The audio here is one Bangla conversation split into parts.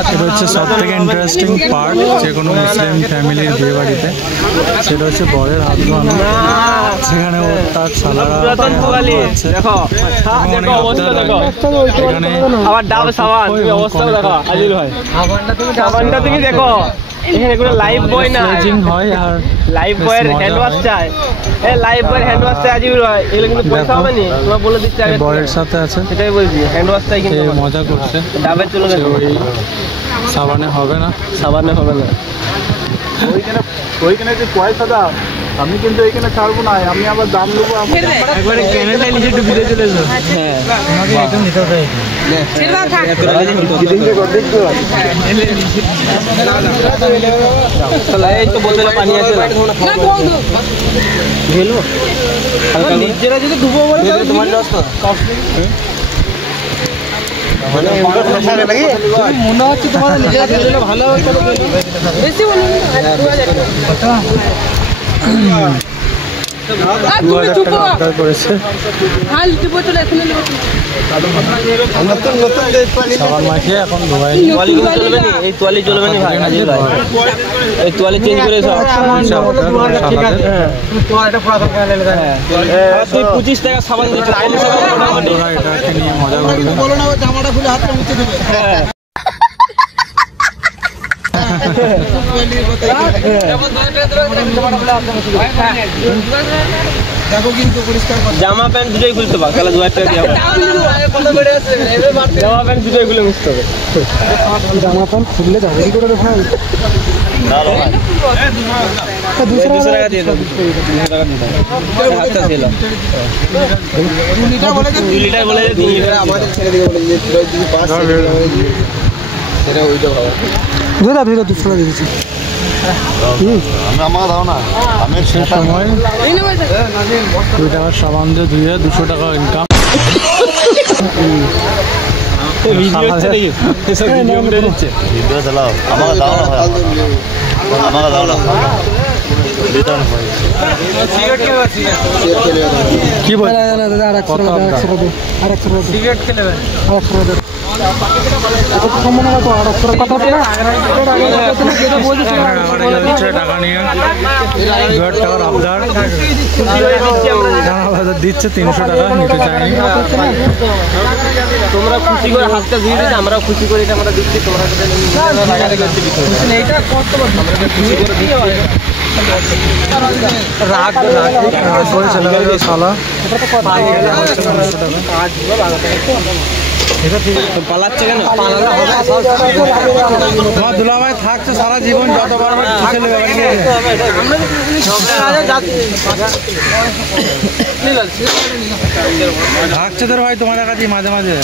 এটা হচ্ছে সব থেকে ইন্টারেস্টিং পার্ট যে কোনো মুসলিম ফ্যামিলির বিয়ে বাড়িতে, সেটা হচ্ছে বরের হাত ধোয়ানো। সেখানে তার ছালারা এখানে কোনো লাইভ বয় না হয়, আর লাইভ বয়ের হ্যান্ড ওয়াশ চাই, লাইভ বয়ের হ্যান্ড ওয়াশ চাই আজিব হয়। এগুলো কিন্তু পয়সা হবে না, তোমার বলে দিচ্ছে আগে বরের সাথে আছে, সেটাই বলছি। হ্যান্ড ওয়াশ চাই কিন্তু মজা করছে। ডাবে চলে গেছে, ওই সাবানে হবে না, সাবানে হবে না। ওইখানে যে পয়সা দাও, আমি কিন্তু এখানে ছাড়বো না, আমি আবার দাম নেবো। একবারে ক্যানেলটা নিচে একটু ভিজে চলে এসো। হ্যাঁ আমাকে একদম নিতে হবে। এই তো বোতলে পানি আছে না, গেলো নিজেরা যদি ডুবো বলে তোমার লস না। মনে হচ্ছে তোমাদের নিজেরা খেলে ভালো বেশি বলুন। 2000 টাকা অর্ডার করেছে। সাবান মাখিয়ে এখন ধোয়াই। চলবে না, এই তোয়ালি চলবে না ভাই, এই তোয়ালি চেঞ্জ করে সব 25 টাকা সাবান দিচ্ছে। এটাকে নিয়ে মজা করবে। জামা প্যান্ট দুটোই খুলতে পারো, তাহলে 2000 টাকা দিয়ে জামা প্যান্ট দুটোই খুলে মুছতে হবে। জামা প্যান্ট খুললে যাবে কি করে ভাই? 200 টাকা দিয়ে দাও, 200 টাকা দিয়ে দাও। আচ্ছা ছিল 2 লিটার বলে যে 3 লিটার আমাদের ছেড়ে দিকে বলে যে 5 সেটা ওইটা ভালো। দাদা 200 টাকা দিয়েছি। আমার দাও না, আমি সেই সময় 2 টাকার সাবান দিয়ে ধুয়ে 200 টাকা ইনকাম। ভিডিও চালাও, আমাকে দাও না, আমাকে দাও না। কি বল সিগারেট খেলে টাকা নিয়ে 2000 টাকার আবদার দিচ্ছে, 300 টাকা নিতে চাইনি। তোমরা খুশি করে হাতটা দিয়ে দিচ্ছি, আমরা খুশি করে এটা আমরা দিচ্ছি। তোমরা রাগ করে চলে গেল শালা। পালাচ্ছে কেন? তোমার দুলাভাই থাকছে সারা জীবন, যতবার থাকছে তোর ভাই তোমাদের কাছে মাঝে মাঝে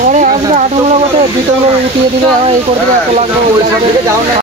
ঘরে আসবে 8 দিবে এই করে দিবে।